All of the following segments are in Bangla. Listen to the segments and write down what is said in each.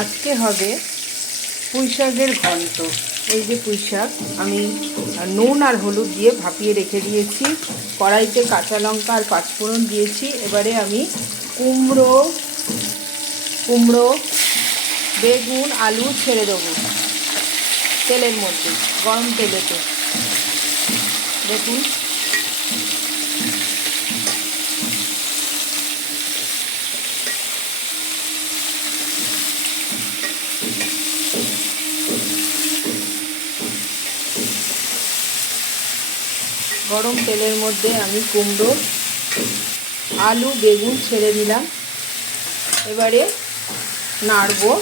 আজকে হবে পুঁই শাকের ঘন্ট। এই যে পুঁই শাক আমি নুন আর হলুদ দিয়ে ভাপিয়ে রেখে দিয়েছি। কড়াইতে কাঁচা লঙ্কা আর পাঁচফোড়ন দিয়েছি। এবারে আমি কুমড়ো বেগুন আলু ছেড়ে দেবো তেলের মধ্যে, গরম তেলেতে। দেখুন গরম তেলের মধ্যে আমি কুমড়ো আলু বেগুন ছেড়ে দিলাম। এবারে নাড়বো।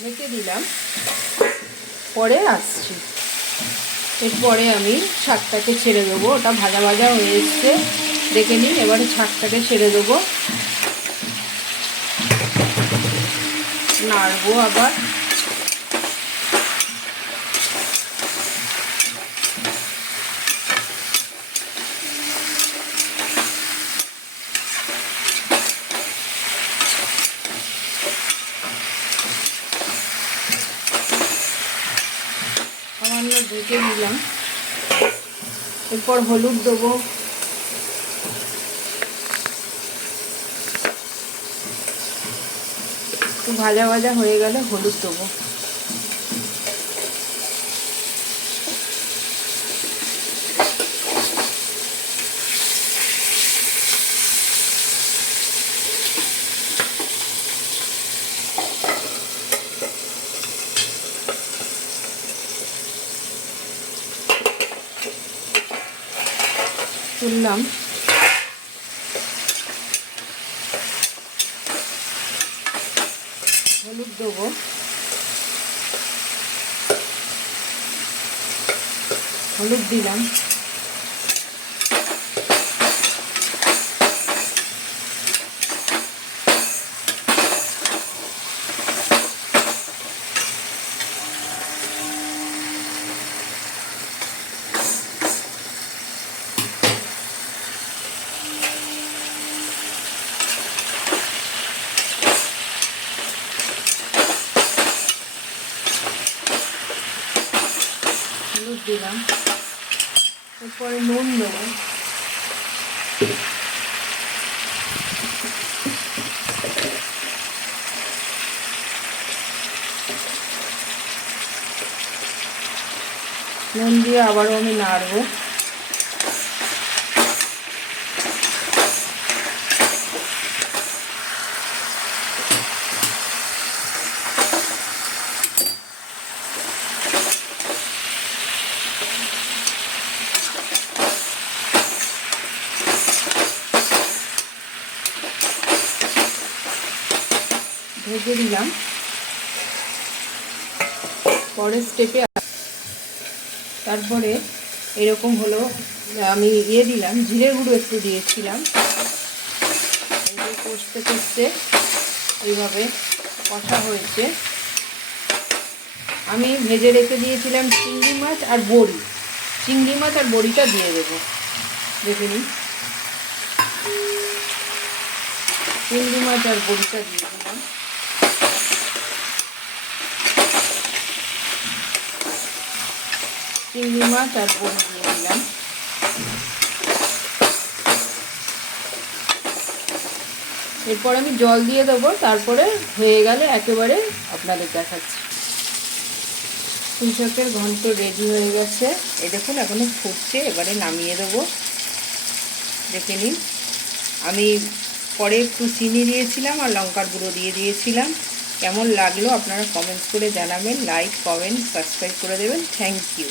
ঢেকে দিলাম, পরে আসছি। এরপরে আমি শাকটাকে ছেড়ে দেবো। ওটা ভাজা ভাজা হয়ে এসছে, দেখে নিন। এবারে শাকটাকে ছেড়ে দেবো, নাড়বো আবার। সামান্য ঢেকে নিলাম। এরপর হলুদ দেবো, একটু ভাজা ভাজা হয়ে গেলে হলুদ দেবো। তুললাম, হলুদ দেবো, হলুদ দিলাম। হলুদ দিলাম, এরপরে নুন দেবো। নুন দিয়ে আবারও আমি নাড়বো। ভেজে দিলাম। পরের স্টেপে তারপরে এরকম হলো, আমি দিলাম জিরে গুঁড়ো একটু দিয়েছিলাম। কষতে কষতে এইভাবে কষা হয়েছে। আমি ভেজে রেখে দিয়েছিলাম চিংড়ি মাছ আর বড়ি। চিংড়ি মাছ আর বড়িটা দিয়ে দেবো। দেখে নিন, চিংড়ি মাছ আর বড়িটা দিয়ে দিলাম। চিংড়ি মাছ আর বড়ি দিয়ে দিলাম। এরপর আমি জল দিয়ে দেবো। তারপরে হয়ে গেলে একেবারে আপনাদের দেখাচ্ছি। পুঁই শাকের ঘন্ট রেডি হয়ে গেছে। এই দেখুন এখনো ফুটছে। এবারে নামিয়ে দেবো। দেখে নিন, আমি পরে একটু চিনি দিয়েছিলাম আর লঙ্কার গুঁড়ো দিয়ে দিয়েছিলাম। কেমন লাগলো আপনারা কমেন্টস করে জানাবেন। লাইক কমেন্ট সাবস্ক্রাইব করে দেবেন। Thank you.